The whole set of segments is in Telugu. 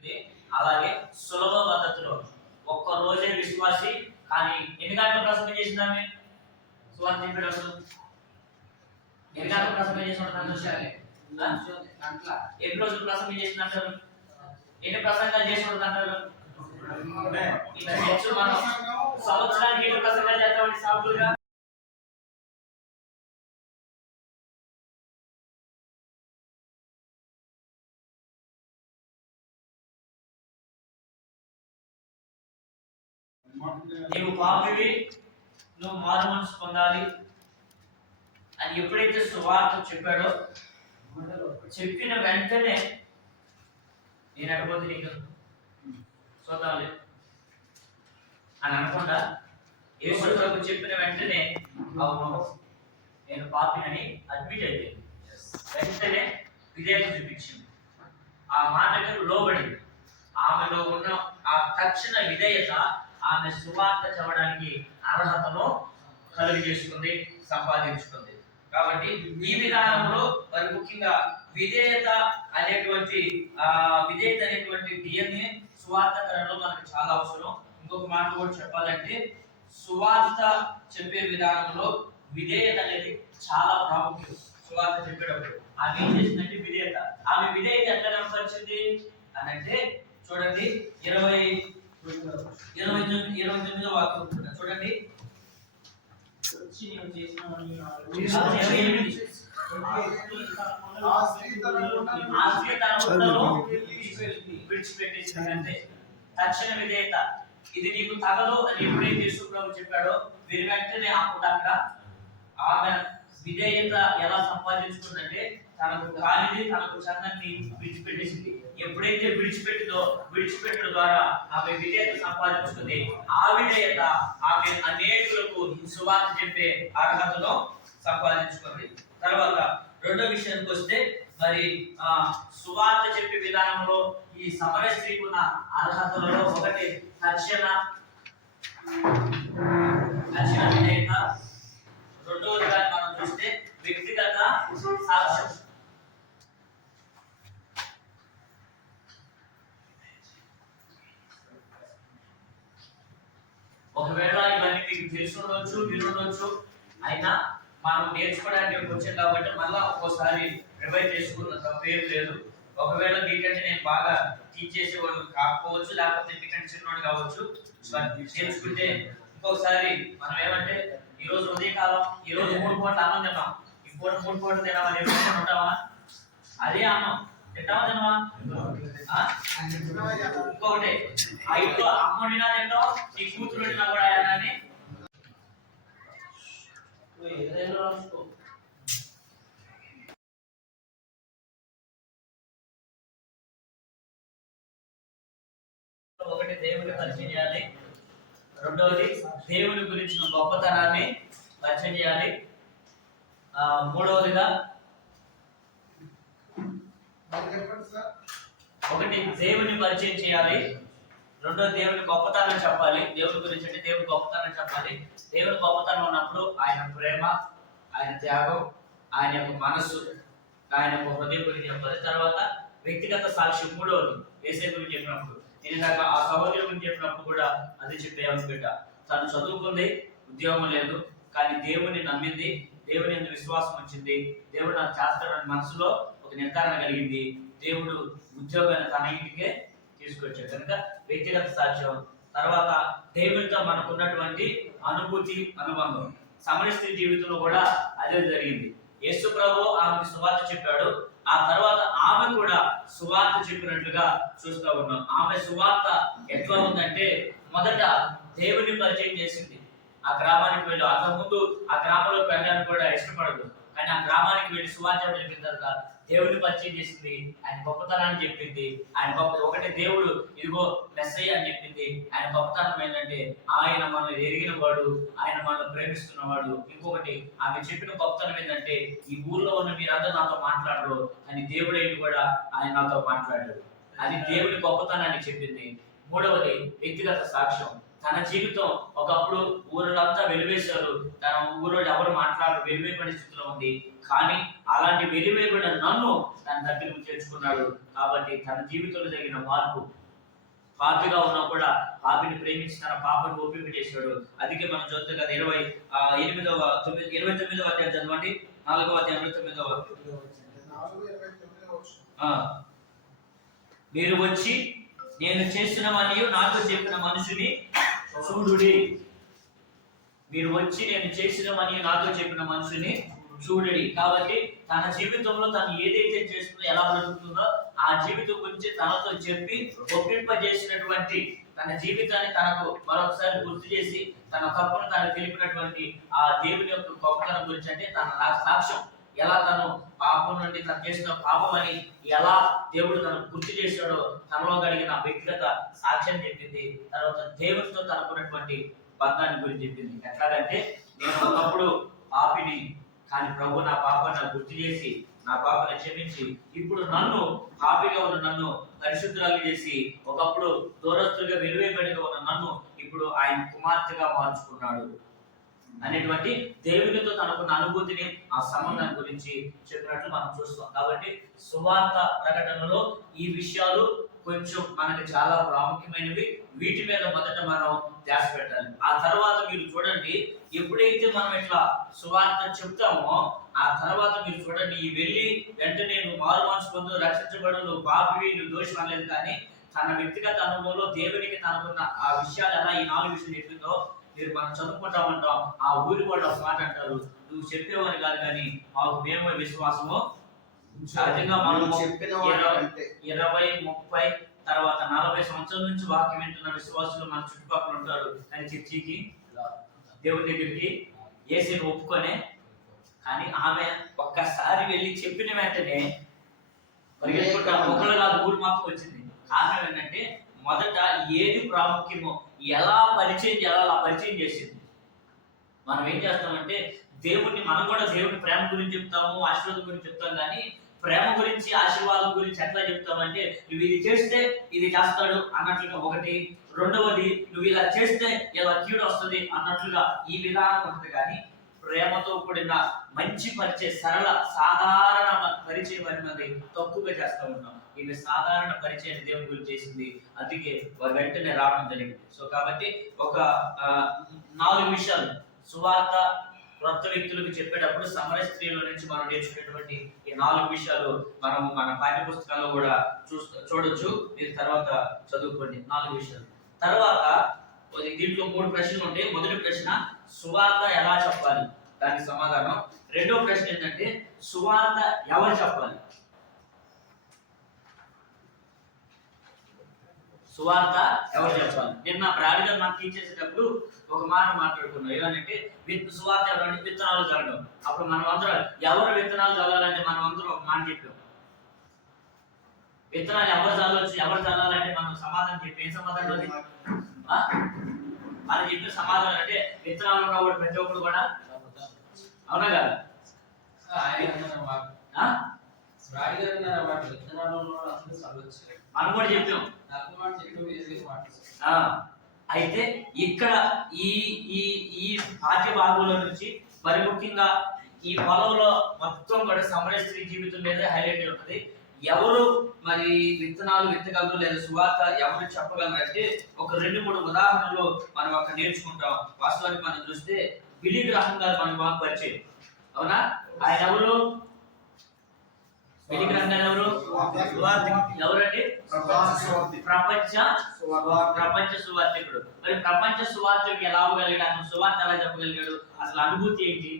ఇది అలాగే సులభ పద్ధతిలో ఒక్క రోజే విశ్వాసి కానీ ఎన్ని గంటలు ప్రసంగం చేసింది ఆమె సువార్త చెప్పేటప్పుడు ఎన్ని గంటలు ప్రసంగం చేసిన ఎన్ని రోజులు ప్రసంగం చేసిన అంటారు? ఎన్ని ప్రసంగాలు చేసి అంటారు? సంవత్సరానికి ఎన్ని ప్రసంగాలు చేస్తామండి సాగులుగా నీవు పాపివి నువ్వు మారు మనసు పొందాలి. అని ఎప్పుడైతే సువార్త చెప్పాడో చెప్పిన వెంటనే నేను అడగబోతే నీకు. చూద్దాంలే అని అనకుండా యేసు ప్రభు చెప్పిన వెంటనే అవును నేను పాపినని అడ్మిట్ అయిపోయింది వెంటనే విధేయత చూపించింది. ఆ మాటకు లోబడింది. ఆమెలో ఉన్న ఆ తక్షణ విధేయత ఆమె సువార్త చదవడానికి అర్హతను కలుగు చేసుకుంది సంపాదించుకుంది. కాబట్టి ఈ విధానంలో మరి ముఖ్యంగా విధేయత అనేటువంటి ఆ విధేయత అనేటువంటి డిఎన్ఏ సువార్తకరణలో మనకు చాలా అవసరం. ఇంకొక మాట కూడా చెప్పాలంటే సువార్త చెప్పే విధానంలో విధేయత అనేది చాలా ప్రాముఖ్యం సువార్త చెప్పేటప్పుడు. ఆమె ఏం చేసిందంటే విధేయత. ఆమె విధేయత ఎట్లా కనపరిచింది? అని అంటే చూడండి ఇరవై ఇరవై తొమ్మిది ఇరవై తొమ్మిదో వాక్యం. చూడండి వచ్చి నీవు చేసిన వాని ఆ, ఇరవై ఎనిమిది. ఆ స్త్రీ తన గుండెలను ఆ స్త్రీ తన గుండెలను విడిచిపెట్టి విడిచిపెట్టేసింది అంతే తక్షణ విధేయత ఇది నీకు తగదు అని ఎప్పుడైతే యేసు ప్రభు చెప్పాడో వీరి వెంటనే అప్పుడు అక్కడ ఆమె విధేయత ఎలా సంపాదించుకుందంటే తనకు కాలిది తనకు చందాన్ని విడిచిపెట్టేసింది. ఎప్పుడైతే విడిచిపెట్టిందో విడిచిపెట్టడం ద్వారా ఆమె విధేయత సంపాదించుకుంది. ఆ విధేయత ఆమె అనేకులకు సువార్త చెప్పే అర్హతను సంపాదించుకుంది. తర్వాత రెండో విషయానికి వస్తే మరి ఆ సువార్త చెప్పే విధానంలో ఈ సమర స్త్రీకి ఉన్న అర్హతలలో ఒకటి తక్షణ తక్షణ విధేయత రెండవదిగా మనం చూస్తే వ్యక్తిగత సాక్ష్యం ఒకవేళ ఇవన్నీ మీకు తెలిసి ఉండొచ్చు వినుండొచ్చు అయినా మనం నేర్చుకోవడానికి వచ్చాం కాబట్టి మళ్ళా ఒక్కోసారి రివైజ్ చేసుకున్న తప్పేం లేదు. ఒకవేళ మీకంటే నేను బాగా టీచ్ చేసేవాళ్ళు కాకపోవచ్చు లేకపోతే మీకంటే చిన్నవాడు కావచ్చు నేర్చుకుంటే ఇంకొకసారి మనం ఏమంటే ఈ రోజు ఉదయకాలం ఈ రోజు మూడు పూటలు అన్నం తిన్నాం ఈ పూట మూడు పూటలు తినామని ఎప్పుడు ఉంటామా అదే అన్నం. తింటావా తినవా? ఇంకొకటి. ఆ ఇంట్లో అమ్మ వండినా తింటావు నీ కూతురు వండినా కూడా అని ఏదైనా రాసుకో ఒకటి దేవుని పరిచయం చేయాలి. రెండవది దేవుని గురించిన గొప్పతనాన్ని పరిచయం చేయాలి. మూడవదిగా ఒకటి దేవుని పరిచయం చేయాలి. రెండో దేవుని గొప్పతనం చెప్పాలి. దేవుని గురించి అంటే దేవుని గొప్పతనం చెప్పాలి. దేవుని గొప్పతనం ఉన్నప్పుడు ఆయన ప్రేమ ఆయన త్యాగం ఆయన యొక్క మనస్సు ఆయన యొక్క హృదయం గురించి చెప్పాలి. తర్వాత వ్యక్తిగత సాక్షి మూడవది వేసే గురించి చెప్పినప్పుడు. నేను ఇందాక ఆ సౌకర్యం గురించి చెప్పినప్పుడు కూడా అది చెప్పాను బిడ్డ తను చదువుకుంది ఉద్యోగం లేదు కానీ దేవుని నమ్మింది దేవుని ఎందుకు విశ్వాసం వచ్చింది. దేవుడు నాకు చేస్తాడని మనసులో ఒక నిర్ధారణ కలిగింది. దేవుడు ఉద్యోగాన్ని తన ఇంటికే తీసుకొచ్చాడు. కనుక వ్యక్తిగత సాక్ష్యం. తర్వాత దేవునితో మనకు ఉన్నటువంటి అనుభూతి అనుబంధం. సమరస్త్రీ జీవితంలో కూడా అదే జరిగింది. యేసు ప్రభు ఆమెకు సువార్త చెప్పాడు. ఆ తర్వాత ఆమె కూడా సువార్త చెప్పినట్లుగా చూస్తూ ఉన్నాం. ఆమె సువార్త ఎట్లా ఉందంటే మొదట దేవుని పరిచయం చేసింది. ఆ గ్రామానికి వెళ్ళి అంతకుముందు ఆ గ్రామంలో వెళ్ళడానికి కూడా ఇష్టపడదు. కానీ ఆ గ్రామానికి వెళ్ళి సువార్త చెప్పిన తర్వాత దేవుడిని పరిచయం చేసింది ఆయన గొప్పతనాన్ని చెప్పింది ఆయన గొప్ప ఒకటి దేవుడు ఇదిగో మెస్సయ్య అని చెప్పింది. ఆయన గొప్పతనం ఏంటంటే ఆయన మనల్ని ఎరిగిన వాడు ఆయన మనల్ని ప్రేమిస్తున్నవాడు ఇంకొకటి ఆమె చెప్పిన గొప్పతనం ఏంటంటే ఈ ఊర్లో ఉన్న మీరందరూ నాతో మాట్లాడరు అని దేవుడు కూడా ఆయన నాతో మాట్లాడాడు. అది దేవుడి గొప్పతనాన్ని చెప్పింది. మూడవది వ్యక్తిగత సాక్ష్యం. తన జీవితం ఒకప్పుడు ఊరిలంతా వెలివేశారు. తన ఊరిలో ఎవరు మాట్లాడరు వెలివేయబడిన స్థితిలో ఉంది. కానీ అలాంటి వెలివేయబడిన నన్ను తన దగ్గరకు చేర్చుకున్నాడు. కాబట్టి తన జీవితంలో జరిగిన మార్పు. పాపిగా ఉన్నా కూడా పాపిని ప్రేమించి తన పాపను ఒప్పింపజేశాడు అందుకే మనం చూద్దాం కదా ఇరవై ఆ, ఎనిమిదవ తొమ్మిది ఇరవై తొమ్మిదవ అధ్యాయం చదవండి. నాలుగవ అధ్యాయం ఇరవై తొమ్మిదవ మీరు వచ్చి నేను చేసిన మరియు నాతో చెప్పిన మనుషుని చూడుడి మీరు వచ్చి నేను చేసిన నాతో చెప్పిన మనుషుని చూడడి. కాబట్టి తన జీవితంలో తను ఏదైతే చేస్తుందో ఎలా బ్రతుకుతుందో ఆ జీవితం గురించి తనతో చెప్పి ఒప్పింపజేసినటువంటి తన జీవితాన్ని తనకు మరొకసారి గుర్తు చేసి తన తప్పును తను తెలిపినటువంటి ఆ దేవుని యొక్క గొప్పతనం గురించి అంటే తన సాక్ష్యం ఎలా తను పాపం నుండి తను చేసిన పాపం అని ఎలా దేవుడు తను గుర్తు చేశాడో తనలో కలిగిన వ్యక్తిగత సాక్ష్యం చెప్పింది. తర్వాత దేవుడితో తనకున్నటువంటి బంధాన్ని గురించి చెప్పింది. ఎట్లాగంటే నేను ఒకప్పుడు పాపిని కానీ ప్రభు నా పాపాన్ని నాకు గుర్తు చేసి నా పాపను క్షమించి ఇప్పుడు నన్ను పాపిగా ఉన్న నన్ను పరిశుద్ధురాలు చేసి ఒకప్పుడు దూరస్తుగా వెలువైబడిగా ఉన్న నన్ను ఇప్పుడు ఆయన కుమార్తెగా మార్చుకున్నాడు. అనేటువంటి దేవునితో తనకున్న అనుభూతిని ఆ సంబంధం గురించి చెప్పినట్లు మనం చూస్తాం. కాబట్టి సువార్త ప్రకటనలో ఈ విషయాలు కొంచెం మనకి చాలా ప్రాముఖ్యమైనవి. వీటి మీద మొదట మనం ధ్యాస పెట్టాలి. ఆ తర్వాత మీరు చూడండి ఎప్పుడైతే మనం ఇట్లా సువార్త చెప్తామో ఆ తర్వాత మీరు చూడండి ఈ వెళ్ళి వెంటనే నువ్వు మారు మనసు పొందు రక్షించబడు నువ్వు పాపివి నువ్వు దోషం అనలేదు కానీ తన వ్యక్తిగత అనుభవంలో దేవునికి తనకున్న ఆ విషయాలు ఎలా ఈ నాలుగు విషయాలు చెప్పిందో మీరు మనం చదువుకుంటా ఉంటాం. ఆ ఊరి వాళ్ళు ఒక మాట అంటారు. నువ్వు చెప్పేవని కాదు కానీ మాకు మేము విశ్వాసము. సహజంగా మనం చెప్పిన ఇరవై ముప్పై తర్వాత నలభై సంవత్సరాల నుంచి వాక్యం వింటున్న విశ్వాసులు మన చుట్టుపక్కల ఉంటారు. కానీ చర్చికి దేవుని దగ్గరికి ఏసీని ఒప్పుకొనే కానీ ఆమె ఒక్కసారి వెళ్ళి చెప్పిన వెంటనే ఒకళ్ళు కాదు ఊరు మొత్తం వచ్చింది. కారణం ఏంటంటే మొదట ఏది ప్రాముఖ్యమో ఎలా పరిచయం చేయాలో అలా పరిచయం చేసింది. మనం ఏం చేస్తామంటే దేవుణ్ణి మనం కూడా దేవుని ప్రేమ గురించి చెప్తాము ఆశీర్వాదం గురించి చెప్తాం కానీ ప్రేమ గురించి ఆశీర్వాదం గురించి ఎట్లా చెప్తామంటే నువ్వు ఇది చేస్తే ఇది చేస్తాడు అన్నట్లుగా ఒకటి. రెండవది నువ్వు ఇలా చేస్తే ఇలా కీడు వస్తుంది అన్నట్లుగా ఈ విధానం ఉంటుంది కానీ ప్రేమతో కూడిన మంచి పరిచయ సరళ సాధారణ పరిచయం అనేది తక్కువగా చేస్తూ ఉంటాం. ఈమె సాధారణ పరిచయం దేవుని గురించి చేసింది. అందుకే వారు వెంటనే రావడం జరిగింది. సో కాబట్టి ఒక నాలుగు విషయాలు సువార్త క్రొత్త వ్యక్తులకు చెప్పేటప్పుడు సమర స్త్రీల నుంచి మనం నేర్చుకునేటువంటి ఈ నాలుగు విషయాలు మనం మన పాఠ్య పుస్తకాల్లో కూడా చూస్తూ చూడొచ్చు. మీరు తర్వాత చదువుకోండి. నాలుగు విషయాలు తర్వాత దీంట్లో మూడు ప్రశ్నలు ఉంటాయి. మొదటి ప్రశ్న సువార్త ఎలా చెప్పాలి? దానికి సమాధానం. రెండో ప్రశ్న ఏంటంటే సువార్త ఎవరు చెప్పాలి? సువార్త ఎవరు చెప్పాలి? నిన్న బ్రాడ్ గారు మనకి టీచ్ చేసేటప్పుడు ఒక మాట మాట్లాడుకున్నాం ఏమనంటే విత్ సువార్త ఎవరంటే విత్తనాలు చల్లడం అప్పుడు మనం అందరం ఎవరు విత్తనాలు చల్లాలంటే మనం అందరం ఒక మాట చెప్పాం. విత్తనాలు ఎవరు చల్లవచ్చు ఎవరు చల్లాలంటే మనం సమాధానం చెప్పి. ఏం సమాధానం అది? ఆ? మనం చెప్పిన సమాధానం అంటే విత్తనాలు ఉన్నవాడు ప్రతి ఒక్కడు కూడా అవునా కదా? మనం కూడా చెప్పాం. ఆ, అయితే ఇక్కడ ఈ ఈ ఈ పాఠ్య భాగంలో నుంచి మరి ముఖ్యంగా ఈ పొలంలో మొత్తం కూడా సమర స్త్రీ జీవితం మీద హైలైట్ ఉంటుంది. ఎవరు మరి విత్తనాలు విత్తగలరు లేదా సువార్త ఎవరు చెప్పగలరు అంటే ఒక రెండు మూడు ఉదాహరణలు మనం అక్కడ నేర్చుకుంటాం. వాస్తవానికి మనం చూస్తే బిలి గ్రహం గారు మనం పరిచయం అవునా? ఆయన ఎవరు? గ్రహం గారు ఎవరు? ఎవరండి? ప్రపంచ సువార్తి. ప్రపంచ సువార్థికుడు మరి ప్రపంచ సువార్థికుడు ఎలా అవ్వగలిగాడు? సువార్త ఎలా చెప్పగలిగాడు? అసలు అనుభూతి ఏంటి?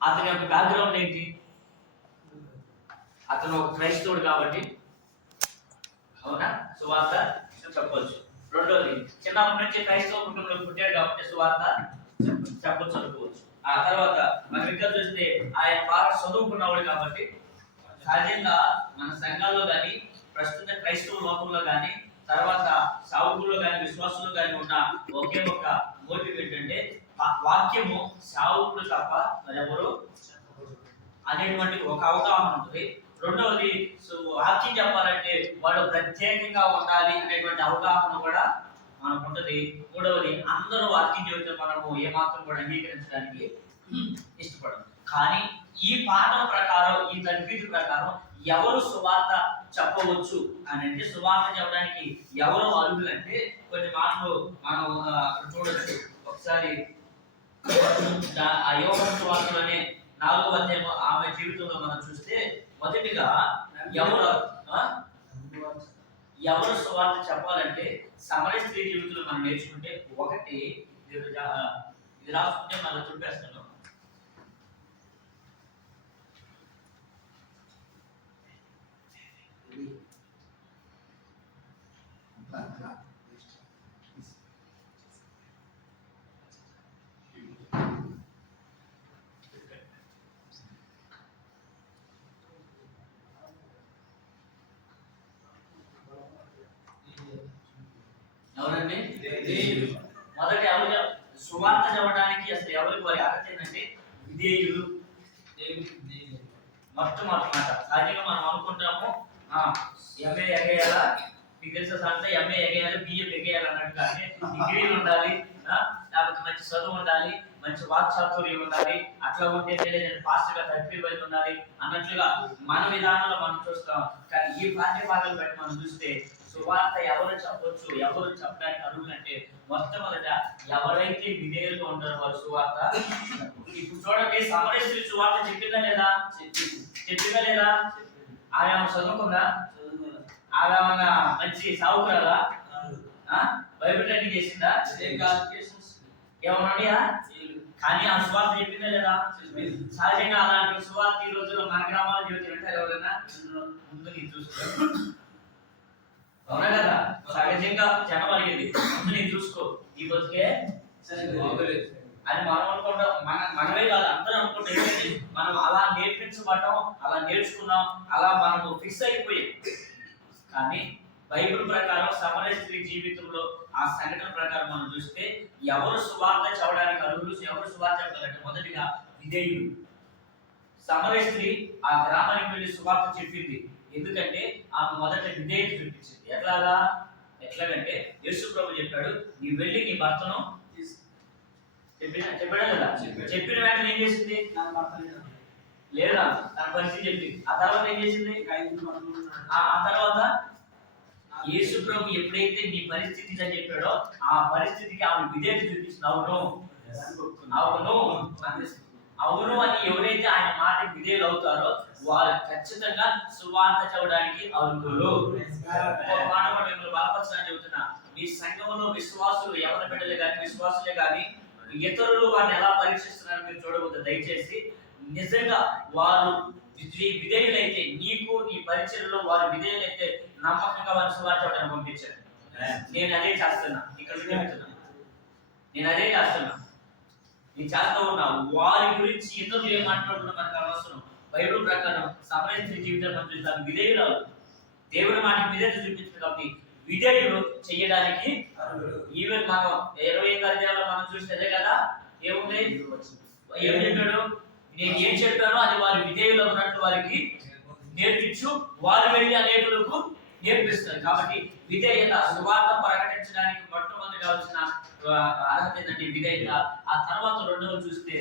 అతని యొక్క బ్యాక్గ్రౌండ్ ఏంటి? అతను ఒక క్రైస్తవుడు కాబట్టి అవునా? సువార్త చెప్పొచ్చు. రెండోది చిన్నప్పటి నుంచి క్రైస్తవ కుటుంబంలో పుట్టాడు కాబట్టి సువార్త చెప్పొచ్చు అనుకోవచ్చు. ఆ తర్వాత మనం ఇంకా చూస్తే ఆయన బాగా చదువుకున్నవాడు కాబట్టి సహజంగా మన సంఘాల్లో కానీ ప్రస్తుత క్రైస్తవ లోకంలో కానీ తర్వాత సావుకుల్లో కానీ విశ్వాసంలో కానీ ఉన్న ఒకే ఒక మోటివ్ ఏంటంటే ఆ వాక్యము సావుకులు తప్ప మరెవరు అనేటువంటి ఒక అవగాహన ఉంటుంది. రెండవది సో వాక్యం చెప్పాలంటే వాళ్ళు ప్రత్యేకంగా ఉండాలి అనేటువంటి అవగాహన కూడా మనకు ఉంటుంది మూడవది అందరూ వాక్యం చెబితే మనము ఏమాత్రం కూడా అంగీకరించడానికి ఇష్టపడము కానీ ఈ పాఠం ప్రకారం ఈ తరగతి ప్రకారం ఎవరు సువార్త చెప్పవచ్చు అని అంటే సువార్త చెప్పడానికి ఎవరు అర్హులు అంటే కొన్ని మాటలు మనం అక్కడ చూడొచ్చు. ఒకసారి దా- ఆ యోగ సువార్తలు అనే నాలుగో అధ్యాయం ఆమె జీవితంలో మనం చూస్తే మొదటిగా ఎవరు ఆ? ఎవరు సువార్త చెప్పాలంటే సమర స్త్రీ జీవితంలో మనం నేర్చుకుంటే ఒకటి ఇది రాసుకుంటే మళ్ళీ చూపేస్తాను ఎవరండి మొదటి ఎవరు సువార్త చెప్పడానికి అసలు ఎవరికి వారి అర్హత ఏంటంటే విధేయులు. మొట్టమొదటి మాట సహజంగా మనం అనుకుంటాము ఎంఏ ఎగేయాలా? మీకు తెలుసా అంటే ఎంఏ ఎగేయాలి బిఏ ఎగేయాలి అన్నట్టు కానీ డిగ్రీలు ఉండాలి లేకపోతే మంచి చదువు ఉండాలి మంచి వాక్చాతుర్యం ఉండాలి అట్లా ఉంటే నేను ఫాస్ట్గా తప్పిపోయి ఉండాలి అన్నట్లుగా మన విధానంలో మనం చూస్తాం. కానీ ఈ పాఠ్య భాగాలు బట్టి మనం చూస్తే సువార్త ఎవరు చెప్పొచ్చు ఎవరు చెప్పడానికి అడుగులంటే మొట్టమొదట ఎవరైతే విధేయులుగా ఉంటారో వారు సువార్త ఇప్పుడు చూడండి సమరేశ్వరి సువార్త చెప్పిందా లేదా? చెప్పిందా లేదా ఆమె చదువుకుందా ఆమె మంచి సాగుకురాలా బైబిల్ ట్రైనింగ్ చేసిందా ఏమన్నా కానీ ఆ సువార్త చెప్పిందా లేదా సహజంగా అలాంటి సువార్త ఈ రోజుల్లో మన గ్రామాల జీవితం ఎవరైనా ముందు నేను చూసుకో అవునా కదా? సహజంగా జనం అడిగేది. నేను చూసుకో. ఈ బతికే అని మనం అనుకుంటాం. మన మనమే కాదు అందరూ అనుకుంటాం. మనం అలా నేర్పించబడ్డాం అలా నేర్చుకున్నాం అలా మనము ఫిక్స్ అయిపోయాం. కానీ బైబిల్ ప్రకారం సమర స్త్రీ జీవితంలో ఆ సంఘటన ప్రకారం మనం చూస్తే ఎవరు సువార్త చదవడానికి అర్హులు ఎవరు సువార్త చెప్పాలంటే మొదటిగా విధేయులు. సమర స్త్రీ ఆ గ్రామానికి వెళ్ళి సువార్త చెప్పింది. ఎందుకంటే ఆమె మొదట విధేయత చూపించింది. ఎట్లాగా ఎట్లాగంటే యేసు ప్రభు చెప్పాడు నీ వెళ్ళి నీ భర్తను చెప్పిన చెప్పాడా చెప్పాడు. చెప్పిన వెంటనే ఏం చేసింది? లేదా? తన పరిస్థితి చెప్పి ఆ తర్వాత ఏం చేసింది? ఆ ఆ తర్వాత యేసు ప్రభు ఎప్పుడైతే నీ పరిస్థితి అని చెప్పాడో ఆ పరిస్థితికి ఆమె విధేయత చూపించింది. అవును. అవును. అవును అని ఎవరైతే ఆయన మాట విధేయులు అవుతారో వారు ఖచ్చితంగా సువార్త చదవడానికి అర్హులు. మిమ్మల్ని బలపరచడానికి చెబుతున్నా మీ సంఘంలో విశ్వాసులు ఎవరి బిడ్డలే కానీ విశ్వాసులే కానీ ఇతరులు వారిని ఎలా పరీక్షిస్తున్నారో మీరు చూడవద్దు దయచేసి నిజంగా వారు విధేయులైతే నీకు నీ పరిచయంలో వారు విధేయులైతే నమ్మకంగా వారిని సువార్త పంపించారు నేను అదే చేస్తున్నా. ఇక్కడ నేను అదే చేస్తున్నా. నేను చేస్తా ఉన్నా. వారి గురించి ఇతరులు ఏం మాట్లాడుతున్నా మనకు అనవసరం బైబిల్ ప్రకారం సమరస్త్రీ జీవితాన్ని మనం చూస్తాం. విధేయురాలు దేవుడి మాటకి విధేయత చూపించింది కాబట్టి విధేయుడు చేయడానికి ఈవెన్ మనం ఇరవై ఐదు అధ్యాయంలో మనం చూస్తే కదా? ఏముంది? ఏం చెప్పాడు? నేను ఏం చెప్పానో అది వారి విధేయులు ఉన్నట్టు వారికి నేర్పించు. వారు వెళ్ళి అనేకులకు నేర్పిస్తారు. కాబట్టి విధేయత సువార్త ప్రకటించడానికి మొట్టమొదటి కావాల్సిన అర్హత ఏంటంటే విధేయత ఆ తర్వాత రెండవ చూస్తే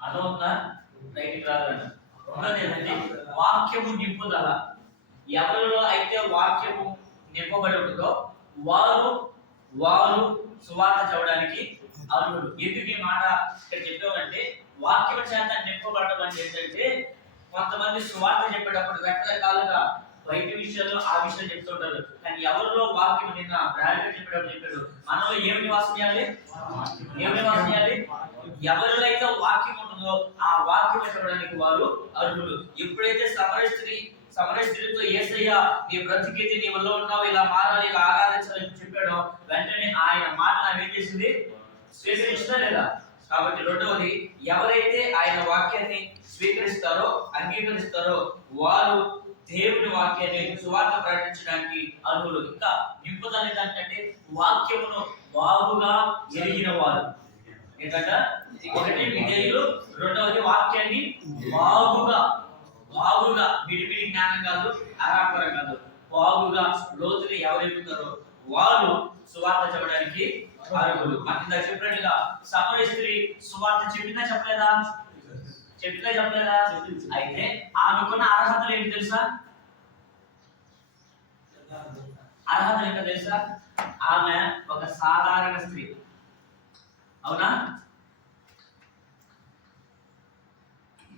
అదొక రైట్ రాదండి రెండోది ఏంటంటే వాక్యము నింపుదల. ఎవరిలో అయితే వాక్యము నింపబడి ఉంటుందో వారు వారు సువార్త చదవడానికి అర్హుడు ఎందుకు ఈ మాట ఇక్కడ చెప్పామంటే వాక్యం చేత నింపబడడం అంటే ఏంటంటే కొంతమంది సువార్త చెప్పేటప్పుడు రకరకాలుగా బయట విషయాల్లో ఆ విషయాలు చెప్తుంటారు. కానీ ఎవరిలో వాక్యం నిన్న బ్రాండ్ చెప్పేటప్పుడు చెప్పాడు? మనలో ఏమి నివాసం చేయాలి ఏమి నివాసం చేయాలి ఎవరిలో అయితే వాక్యం ఉంటుందో ఆ వాక్యం చెప్పడానికి వారు అర్హులు. ఎప్పుడైతే సమరస్త్రీ సమరస్త్రీతో ఏసయ్య నీ బ్రతికేది నీ వల్ల ఉన్నావు ఇలా మారాలి ఇలా ఆరాధించాలని చెప్పాడో వెంటనే ఆయన మాట ఆమె ఏం చేసింది? స్వీకరించిందా లేదా? కాబట్టి రెండవది ఎవరైతే ఆయన వాక్యాన్ని స్వీకరిస్తారో అంగీకరిస్తారో వారు దేవుని వాక్యాన్ని సువార్త ప్రకటించడానికి అర్హులు. ఇంకా అనేది వాక్యమును బాగుగా ఎరిగిన వారు. ఏంటంటే ఒకటి రెండవది వాక్యాన్ని బాగుగా బాగుగా విడివిడి జ్ఞానం కాదు ఆరాపరం కాదు. బాగుగా లోతుగా ఎవరు ఎదుగుతారో వాళ్ళు సువార్త చెప్పడానికి అర్హులు మనకి ఇందాక చెప్పినట్టుగా సమర స్త్రీ సువార్త చెప్పిందా చెప్పలేదా? చెప్పిందా చెప్పలేదా? అయితే ఆమెకున్న అర్హతలు ఏంటి తెలుసా? అర్హతలు ఏంటో తెలుసా? ఆమె ఒక సాధారణ స్త్రీ. అవునా?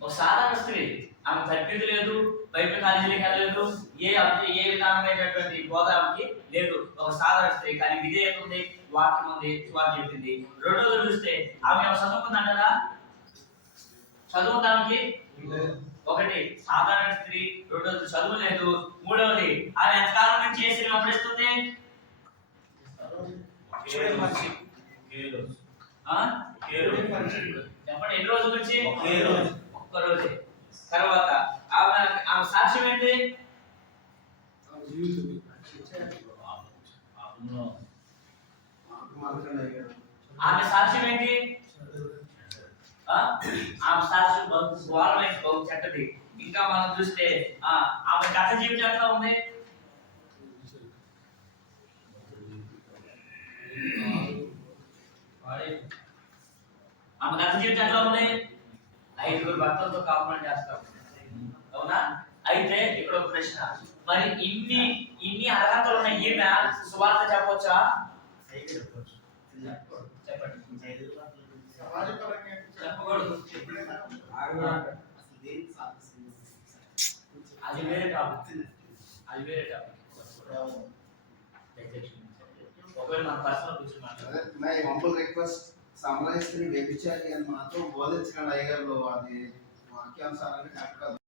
ఒక సాధారణ స్త్రీ. ఆమె తప్పింది లేదు బయట కాలేజీకి వెళ్ళలేదు ఏ ఏ విధానమైనటువంటి ఆమెకి లేదు. ఒక సాధారణ స్త్రీ. కానీ విధేయత ఉంది. వాక్యం ఉంది వారు చెప్పింది రెండోది చూస్తే ఆమె చదువుకుందంటారా? చదువు ఆమెకి ఒకటి సాధారణ స్త్రీ రెండోది చదువు లేదు. మూడవది ఆమె ఎంతకాలం నుంచి చేసిన అప్పుడు ఇస్తుంది? ఆ? చెప్పండి ఎన్ని రోజుల నుంచి. ఒక్క రోజు. తర్వాత ఆమె ఆమె సాక్ష్యం ఏంటి ఆమె సాక్ష్యం ఏంటి ఆ? ఆమె సాక్ష్యం బహు ఘోరమైన బహు చెడ్డది ఇంకా మనం చూస్తే ఆ ఆమె గత జీవితం ఎట్లా ఉంది ఆమె గత జీవితం ఎట్లా ఉంది ఐదుగురు భర్తలతో కాపురం చేస్తాం అవునా అయితే ఇక్కడ ఒక ప్రశ్న మరి ఇన్ని ఇన్ని అర్హతలు ఉన్న ఈమె సువార్త చెప్పొచ్చా చెప్పండి సమాజపరంగా చెప్పకూడదు. ఎప్పుడైనా అది వేరే టాపిక్ అది వేరే టాపిక్ ఒకవేళ మన పర్సనల్ కూర్చొని మాట్లాడాలి హంబుల్ రిక్వెస్ట్ వ్యభిచారి అని మాత్రం బోధించకండి అయ్యగారు అది వాక్యాంశాలని కరెక్ట్